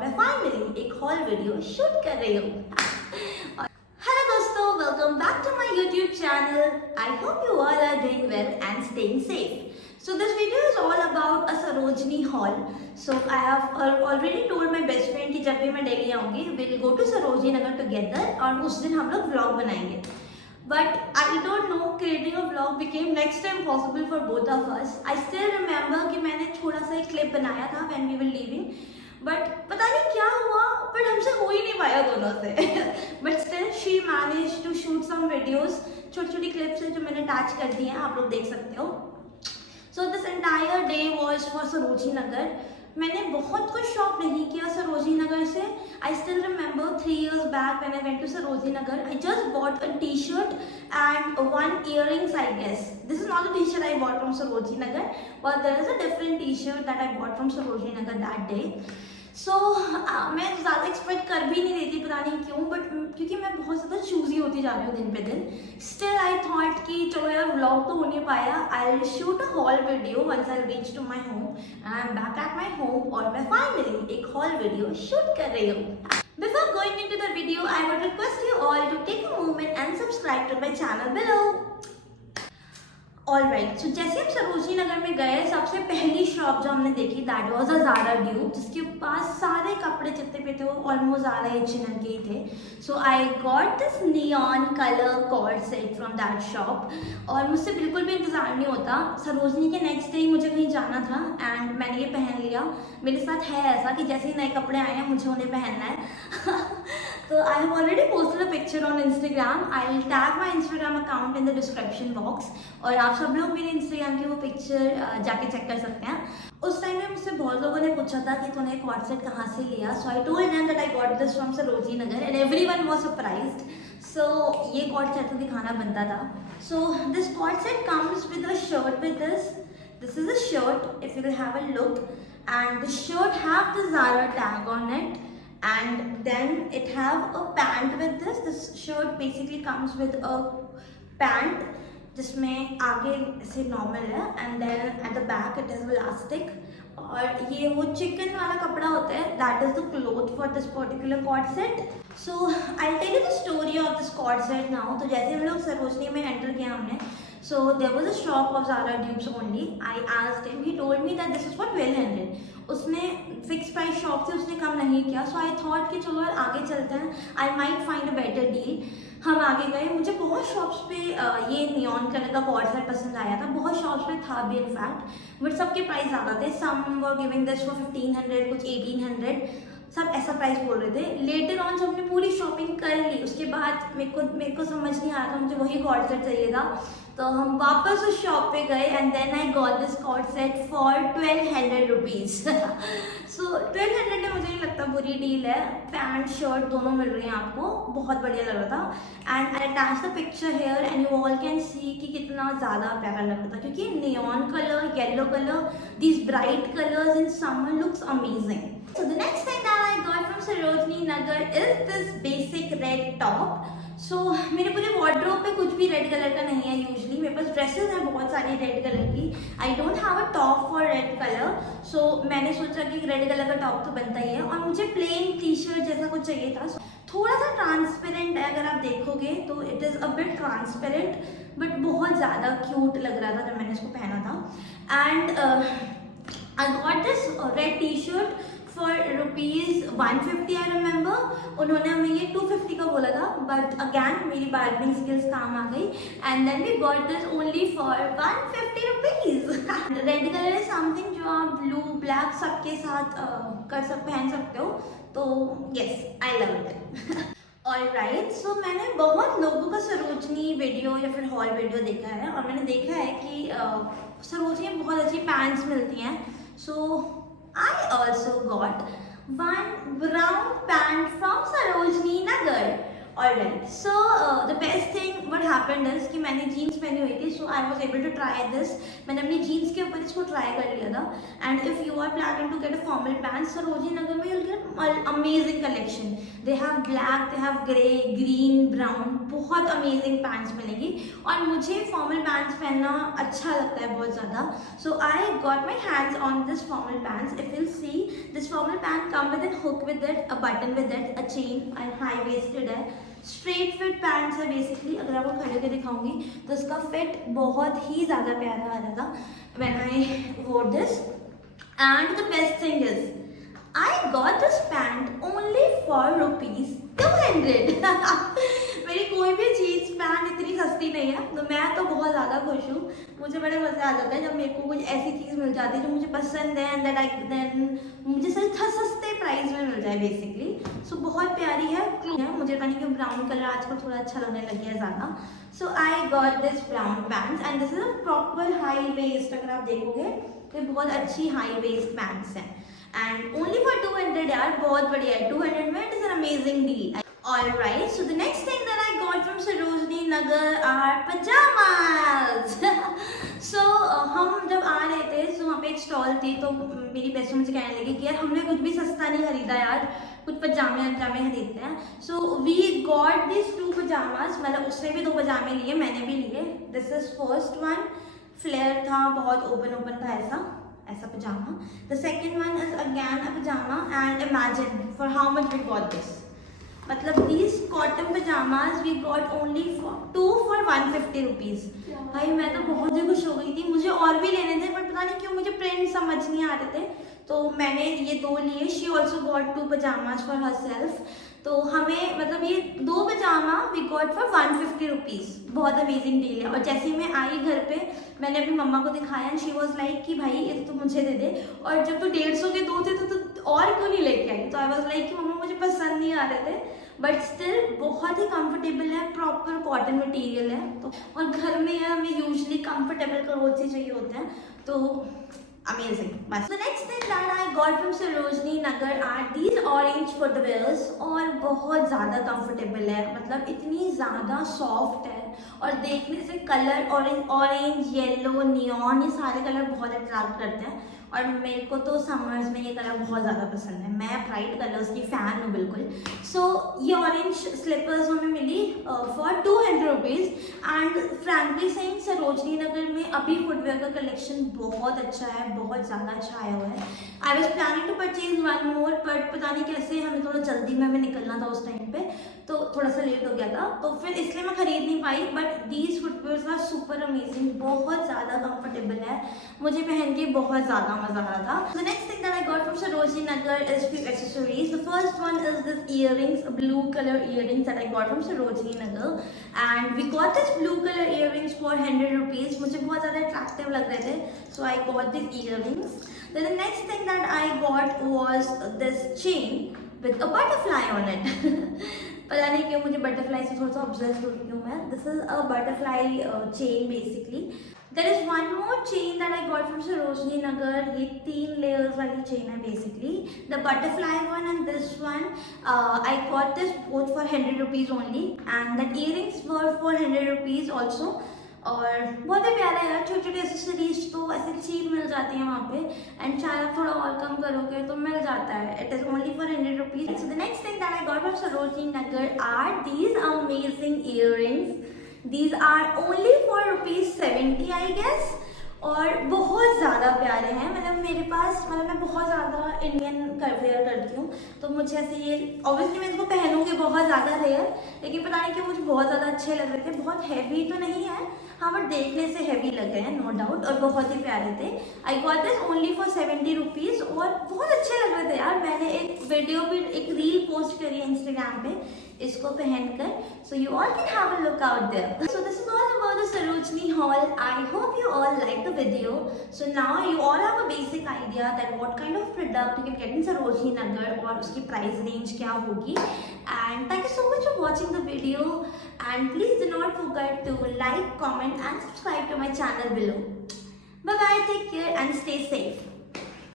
मैं फाइनली एक hall video shoot कर रही हूँ। हेलो दोस्तों, welcome back to my YouTube channel. I hope you all are doing well and staying safe. So this video is all about a Sarojini Hall. So I have already told my best friend कि जब भी मैं दिल्ली आऊँगी we'll go to Sarojini Nagar together और उस दिन हम लोग vlog बनाएंगे. But I don't know, creating a vlog became next to impossible for both of us. I still remember कि मैंने थोड़ा सा एक clip बनाया था when we were leaving. But पता नहीं क्या हुआ, बट हमसे हो ही नहीं पाया दोनों से. But still she manage to shoot some videos. छोटी छोटी क्लिप्स है जो मैंने अटैच कर दी हैं, आप लोग देख सकते हो. So this entire day was for Sarojini Nagar. मैंने बहुत कुछ शॉप नहीं किया सरोजनी नगर से. I still remember 3 years back when I went to Sarojini Nagar, I just bought a T shirt and 1 earrings I guess. This is not a T shirt I bought from Sarojini Nagar, but there is a different T shirt that I bought from Sarojini Nagar that day. सो मैं ज़्यादा expect कर भी नहीं रही थी, पता नहीं क्यों, बट क्योंकि मैं बहुत ज़्यादा चूजी होती जा रही हूँ दिन पे दिन. स्टिल आई थॉट कि चलो यार व्लॉग तो हो नहीं पाया, I will shoot a whole video once I reach to my home. I am back at my home और मैं फाइनली एक हॉल वीडियो शूट कर रही हूँ. Before going into the video, I would request you all to take a moment and subscribe to my channel below. Alright, so जैसे हम सरोजनी नगर में गए, सबसे पहली शॉप जो हमने देखी that was a Zara dupe, जिसके पास सारे कपड़े जितने पे थे वो ऑलमोस्ट ज़ारा H&M के ही थे. So I got this neon colour coord set from that shop और मुझसे बिल्कुल भी इंतज़ार नहीं होता. सरोजनी के नेक्स्ट डे मुझे कहीं जाना था एंड मैंने ये पहन लिया. मेरे साथ है ऐसा कि जैसे ही नए कपड़े आए हैं मुझे उन्हें पहनना है. तो I have already posted a picture on Instagram. I will tag my Instagram account in the description box और आप सब लोग मेरे इंस्टाग्राम की वो पिक्चर जाके चेक कर सकते हैं. उस टाइम में मुझसे बहुत लोगों ने पूछा था कि तूने कॉर्ड सेट कहाँ से लिया. So I told them that I got this from Sarojini Nagar and everyone was surprised. So ये कॉर्ड सेट तो दिखाना बनता था. So this cord set comes with a shirt with this. This is a shirt, if you will have a look, and the shirt have the Zara tag on it, and then it have a pant with this. This shirt basically comes with a pant जिसमें आगे से normal है and then at the back it is elastic. और ये वो chicken वाला कपड़ा होता है, that is the cloth for this particular cord set. So I tell you the story of this cord set now. तो जैसे हम लोग सरोजनी में एंटर किया हमने, so there was a shop of Zara dupes only. I asked him, he told me that this is for 1200. उसने fix price shop से उसने कम नहीं किया. सो आई थॉट कि चलो यार आगे चलते हैं, I might find a better deal. हम आगे गए. मुझे बहुत शॉप्स पे ये नियॉन कलर का कॉर्ड सेट पसंद आया था. बहुत शॉप्स पे था भी इनफैक्ट, बट सबके प्राइस ज़्यादा थे. सम वर गिविंग दिस फॉर 1500, कुछ 1800, सब ऐसा प्राइस बोल रहे थे. लेटर ऑन जब हमने पूरी शॉपिंग कर ली, उसके बाद मेरे को समझ नहीं आया था, मुझे वही कॉर्ड सेट चाहिए था. तो हम वापस उस शॉप पे गए and then I got this cord set for 1200 rupees. So 1200 में मुझे नहीं लगता बुरी डील है. पैंट शर्ट दोनों मिल रहे हैं आपको, बहुत बढ़िया लग रहा था. And I attach the picture here and you all can see कि कितना ज़्यादा प्यारा लग रहा था, क्योंकि neon colour, yellow colour, these bright colours in summer looks amazing. So the next thing that I got from Sarojini Nagar is this basic red top. So मेरे पूरे wardrobe पे कुछ भी रेड कलर का नहीं है यूजली. मेरे पास dresses हैं बहुत सारी रेड कलर की. I don't have a top for red colour. So मैंने सोचा कि रेड कलर का टॉप तो बनता ही है और मुझे प्लेन टी शर्ट जैसा कुछ चाहिए था. थोड़ा सा ट्रांसपेरेंट है, अगर आप देखोगे तो it is a bit transparent, but बहुत ज़्यादा क्यूट लग रहा था जब मैंने इसको पहना था. And I got this red T shirt for ₹150 I remember. उन्होंने हमें ये 250 का बोला था, बट अगैन मेरी बार्गेनिंग स्किल्स काम आ गई and then we got this only for 150 rupees. Red colour is something जो आप ब्लू ब्लैक सबके साथ पहन सकते हो. तो yes, I love it. Alright, so मैंने बहुत लोगों का सरोजनी वीडियो या फिर हॉल वीडियो देखा है और मैंने देखा है कि सरोजनी में बहुत अच्छी पैंट्स मिलती हैं. सो I also got one brown pant from Sarojini Nagar. Alright, so the best thing what happened is कि मैंने jeans पहनी हुई थी, so I was able to try this. मैंने अपनी jeans के ऊपर इसको try कर लिया था. And if you are planning to get a formal pants, Sarojini Nagar में you'll get amazing collection. They have black, they have grey, green, brown, बहुत अमेजिंग पैंट्स मिलेंगी और मुझे फॉर्मल पैंट्स पहनना अच्छा लगता है बहुत ज़्यादा. So I got my hands on this formal pants. If you see this formal pant come with an hook with it, a button with it, a chain and high waisted है. Straight fit pants है basically. अगर आपको खड़े होकर दिखाऊंगी तो इसका fit बहुत ही ज़्यादा प्यारा आ रहा था व्हेन आई वोर this. And the best thing is I got this pant only for ₹200. मेरी कोई भी चीज़ पैंट इतनी सस्ती नहीं है, तो मैं तो बहुत ज़्यादा खुश हूँ. मुझे बड़े मज़े आ जाता है जब मेरे को कुछ ऐसी चीज़ मिल जाती है जो मुझे पसंद है एंड देन मुझे सस्ते प्राइस में मिल जाए बेसिकली. सो बहुत प्यारी है. मुझे पता नहीं क्यों ब्राउन कलर आजकल थोड़ा अच्छा लगने लग गया है ज़्यादा. So I got this brown pants and this is a proper high waist. अगर आप देखोगे तो बहुत अच्छी हाई वेस्ट पैंट्स हैं. And only for 200 यार, बहुत बढ़िया है. 200 में it is an amazing deal. Alright, so the next thing that I got from Sarojini Nagar are pajamas. So हम जब आ रहे थे तो वहाँ पे एक स्टॉल थी, तो मेरी बेस्ट मुझे कहने लगी कि यार हमने कुछ भी सस्ता नहीं खरीदा यार, कुछ पजामे खरीदते हैं. So we got this 2 pyjamas. मतलब उसने भी 2 पजामे लिए, मैंने भी लिए. This is first one. Flare था, बहुत ओपन था ऐसा पजामा. The second one is again a pyjama and imagine for how much we got this. मतलब these cotton pyjamas we got only two for 150 rupees. भाई मैं तो बहुत ही खुश हो गई थी. मुझे और भी लेने थे बट पता नहीं क्यों मुझे प्रिंट समझ नहीं आ रहे थे, तो मैंने ये 2 लिए. She also got 2 pyjamas for her self. तो हमें मतलब ये 2 पजामा वी गॉट फॉर 150 रुपीज़. बहुत अमेजिंग डील है. और जैसे ही मैं आई घर पे मैंने अपनी मम्मा को दिखाया एंड शी वॉज लाइक कि भाई ये तो मुझे दे दे. और जब तो 150 के 2 थे तो और क्यों नहीं लेके आई. तो आई वॉज लाइक कि मम्मा मुझे पसंद नहीं आ रहे थे, बट स्टिल बहुत ही कंफर्टेबल है. प्रॉपर कॉटन मटेरियल है. तो और घर में हमें यूजली कंफर्टेबल क्लोथ्स ही चाहिए होते हैं, तो amazing. The next thing that I got from Sarojini Nagar are these orange footwears. और बहुत ज़्यादा कंफर्टेबल है. मतलब इतनी ज़्यादा सॉफ्ट है और देखने से कलर ऑरेंज येलो नियॉन ये सारे कलर बहुत अट्रैक्ट करते हैं. और मेरे को तो समर्स में ये कलर बहुत ज़्यादा पसंद है. मैं ब्राइट कलर्स की फ़ैन हूँ बिल्कुल. सो ये ऑरेंज स्लीपर्स हमें मिली for 200 rupees. And frankly saying Sarojini Nagar में अभी फुटवेयर का कलेक्शन बहुत अच्छा है, बहुत ज़्यादा अच्छा आया हुआ है. I was planning to purchase 1 more but पता नहीं कैसे हमें थोड़ा जल्दी में हमें निकलना था उस टाइम पे, तो थोड़ा सा लेट हो गया था, तो फिर इसलिए मैं खरीद नहीं पाई. But these footwears are super amazing. बहुत ज़्यादा कंफर्टेबल है. मुझे पहन के बहुत ज़्यादा मजा आ रहा था. The next thing that I got from Sarojini Nagar is few accessories. The first one is this earrings, blue color earrings that I got from Sarojini Nagar, and we got this blue color earrings for 100 rupees. मुझे बहुत ज़्यादा attractive लग रहे थे, so I got these earrings. Then the next thing that I got was this chain with a butterfly on it. पता नहीं क्यों मुझे बटरफ्लाई से थोड़ा सा ऑब्सेस्ड हो रही हूँ मैं. This is a butterfly chain basically. There is one more chain that I got from Sarojini Nagar. ये 3 लेयर्स वाली चेन है basically. The butterfly one and this one I got this both for 100 rupees only and the earrings were for 100 rupees also. और बहुत ही प्यारा है यार. छोटे छोटे एसेसरीज तो ऐसे चीप मिल जाती हैं वहाँ पे, एंड शायद आप थोड़ा और कम करोगे तो मिल जाता है. It is only for 100 rupees. So the next thing that I got from Sarojini Nagar are these amazing earrings. These are only for ₹70 I guess. और बहुत ज़्यादा प्यारे हैं. मतलब मेरे पास मैं बहुत ज़्यादा इंडियन वेयर करती हूँ, तो मुझे ऐसे ये ऑब्वियसली मैं इसको पहनूंगी बहुत ज़्यादा रेयर, लेकिन पता नहीं क्यों मुझे बहुत ज़्यादा अच्छे लग रहे थे. बहुत हैवी तो नहीं है, हाँ, बट देखने से हैवी लग रहे हैं नो डाउट, और बहुत ही प्यारे थे. आई got this only for 70 rupees और बहुत अच्छे लग रहे थे यार. मैंने एक वीडियो भी, एक रील पोस्ट करी है इंस्टाग्राम पे इसको पहनकर. So you all can have a look out there. So this is all about the Sarojini haul. I hope you all like the video. So now you all have a basic idea that what kind of product you can get in Sarojini Nagar और उसकी price range क्या होगी. And thank you so much for watching the video. And please do not forget to like, comment and subscribe to my channel below. Bye bye, take care and stay safe.